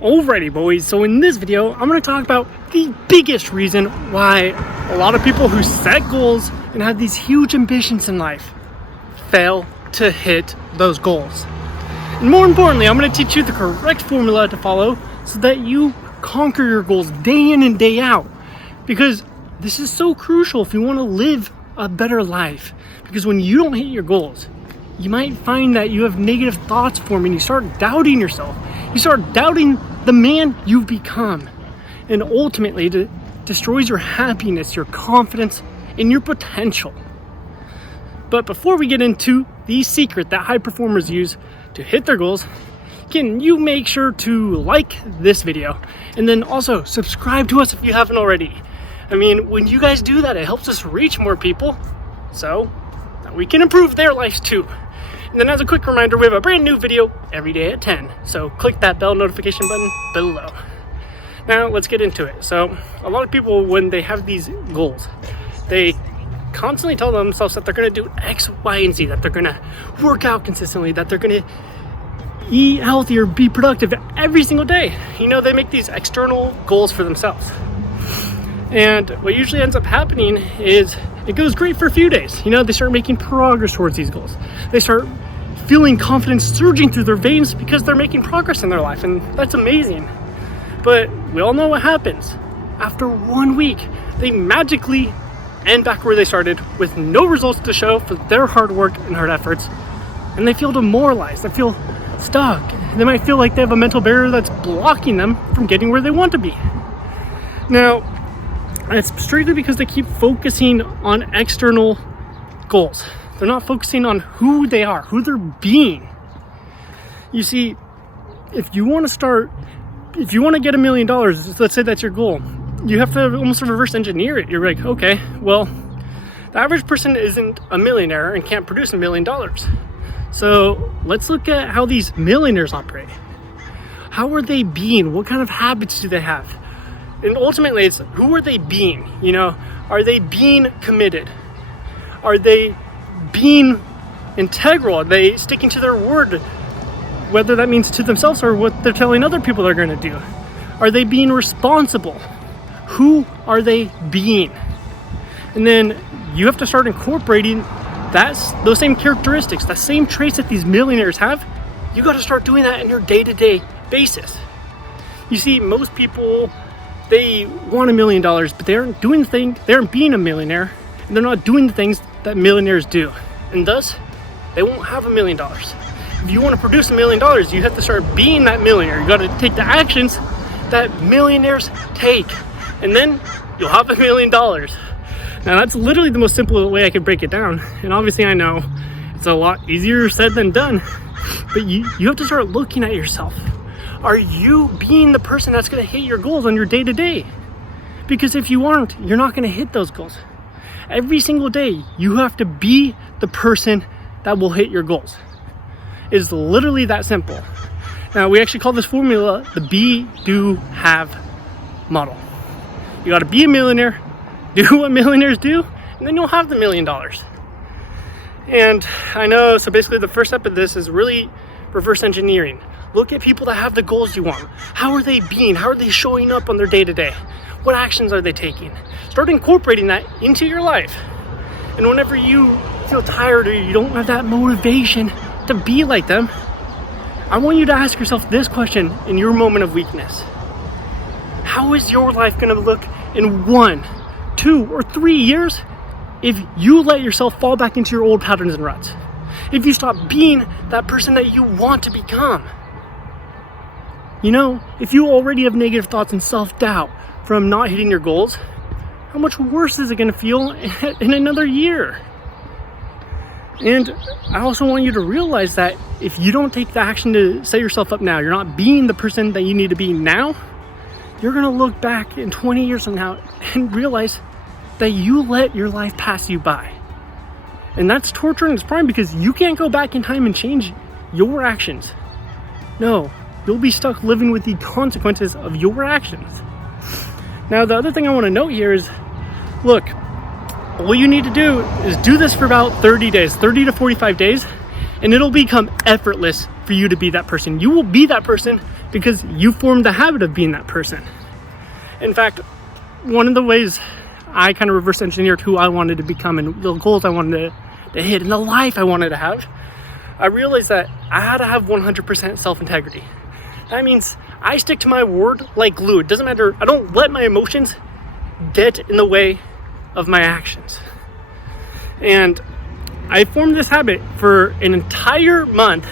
Alrighty boys, so in this video, I'm going to talk about the biggest reason why a lot of people who set goals and have these huge ambitions in life fail to hit those goals. And more importantly, I'm going to teach you the correct formula to follow so that you conquer your goals day in and day out. Because this is so crucial if you want to live a better life. Because when you don't hit your goals, you might find that you have negative thoughts forming. You start doubting yourself. You start doubting the man you've become. And ultimately, it destroys your happiness, your confidence, and your potential. But before we get into the secret that high performers use to hit their goals, can you make sure to like this video and then also subscribe to us if you haven't already. I mean, when you guys do that, it helps us reach more people so that we can improve their lives too. And then as a quick reminder, we have a brand new video every day at 10. So click that bell notification button below. Now let's get into it. So a lot of people, when they have these goals, they constantly tell themselves that they're going to do X, Y, and Z, that they're going to work out consistently, that they're going to eat healthy or be productive every single day. You know, they make these external goals for themselves. And what usually ends up happening is it goes great for a few days. You know, they start making progress towards these goals. They start feeling confidence surging through their veins because they're making progress in their life, and that's amazing. But we all know what happens. After 1 week, they magically end back where they started with no results to show for their hard work and hard efforts, and they feel demoralized. They feel stuck. They might feel like they have a mental barrier that's blocking them from getting where they want to be. Now, it's strictly because they keep focusing on external goals. They're not focusing on who they are, who they're being. You see, if you want to get $1 million, let's say that's your goal, you have to almost reverse engineer it. You're like, okay, well, the average person isn't a millionaire and can't produce $1 million. So let's look at how these millionaires operate. How are they being? What kind of habits do they have? And ultimately, it's who are they being? You know, are they being committed? Are they being integral? Are they sticking to their word, whether that means to themselves or what they're telling other people they're going to do? Are they being responsible? Who are they being? And then you have to start incorporating those same characteristics, the same traits that these millionaires have. You got to start doing that in your day-to-day basis. You see, most people, they want $1 million, but they aren't doing the thing. They aren't being a millionaire, and they're not doing the things that millionaires do, and thus they won't have $1 million. If you want to produce $1 million, you have to start being that millionaire. You got to take the actions that millionaires take, and then you'll have $1 million. Now that's literally the most simple way I could break it down, and obviously I know it's a lot easier said than done, but you have to start looking at yourself. Are you being the person that's going to hit your goals on your day-to-day? Because if you aren't, you're not going to hit those goals. Every single day, you have to be the person that will hit your goals. It's literally that simple. Now, we actually call this formula the be, do, have model. You got to be a millionaire, do what millionaires do, and then you'll have the $1 million. And I know, so basically the first step of this is really reverse engineering. Look at people that have the goals you want. How are they being? How are they showing up on their day-to-day? What actions are they taking? Start incorporating that into your life. And whenever you feel tired or you don't have that motivation to be like them, I want you to ask yourself this question in your moment of weakness. How is your life going to look in 1, 2, or 3 years if you let yourself fall back into your old patterns and ruts? If you stop being that person that you want to become? You know, if you already have negative thoughts and self-doubt from not hitting your goals, how much worse is it going to feel in another year? And I also want you to realize that if you don't take the action to set yourself up now, you're not being the person that you need to be now, you're going to look back in 20 years from now and realize that you let your life pass you by. And that's torture in its prime, because you can't go back in time and change your actions. No, you'll be stuck living with the consequences of your actions. Now, the other thing I want to note here is, look, all you need to do is do this for about 30 days, 30 to 45 days, and it'll become effortless for you to be that person. You will be that person because you formed the habit of being that person. In fact, one of the ways I kind of reverse engineered who I wanted to become and the goals I wanted to hit and the life I wanted to have, I realized that I had to have 100% self-integrity. That means I stick to my word like glue. It doesn't matter. I don't let my emotions get in the way of my actions. And I formed this habit for an entire month.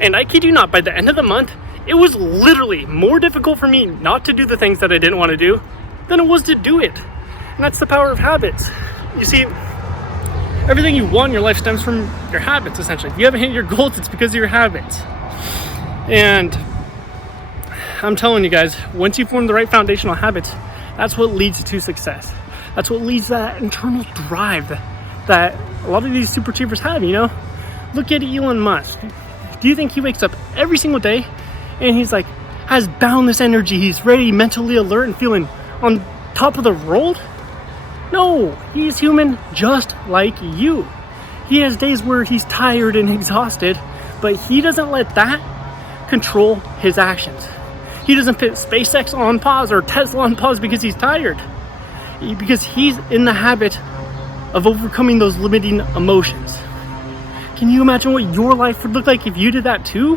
And I kid you not, by the end of the month, it was literally more difficult for me not to do the things that I didn't want to do than it was to do it. And that's the power of habits. You see, everything you want in your life stems from your habits, essentially. If you haven't hit your goals, it's because of your habits. And I'm telling you guys, once you form the right foundational habits, that's what leads to success. That's what leads to that internal drive that a lot of these super achievers have, you know? Look at Elon Musk. Do you think he wakes up every single day and he's like, has boundless energy, he's ready, mentally alert, and feeling on top of the world? No, he's human just like you. He has days where he's tired and exhausted, but he doesn't let that control his actions. He doesn't put SpaceX on pause or Tesla on pause because he's tired. Because he's in the habit of overcoming those limiting emotions. Can you imagine what your life would look like if you did that too?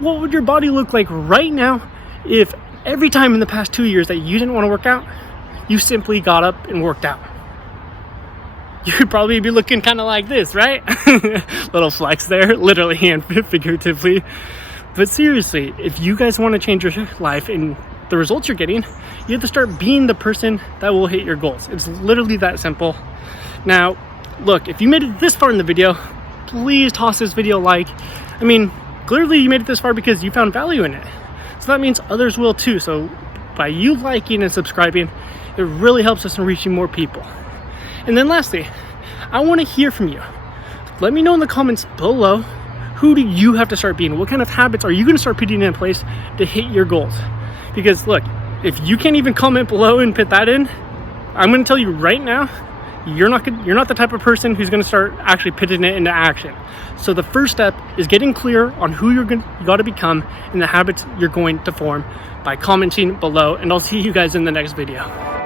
What would your body look like right now if every time in the past 2 years that you didn't want to work out, you simply got up and worked out? You'd probably be looking kind of like this, right? Little flex there, literally and figuratively. But seriously, if you guys want to change your life and the results you're getting, you have to start being the person that will hit your goals. It's literally that simple. Now, look, if you made it this far in the video, please toss this video a like. I mean, clearly you made it this far because you found value in it. So that means others will too. So by you liking and subscribing, it really helps us in reaching more people. And then lastly, I want to hear from you. Let me know in the comments below, who do you have to start being? What kind of habits are you going to start putting in place to hit your goals? Because look, if you can't even comment below and put that in, I'm going to tell you right now, you're not the type of person who's going to start actually putting it into action. So the first step is getting clear on who you got to become and the habits you're going to form by commenting below. And I'll see you guys in the next video.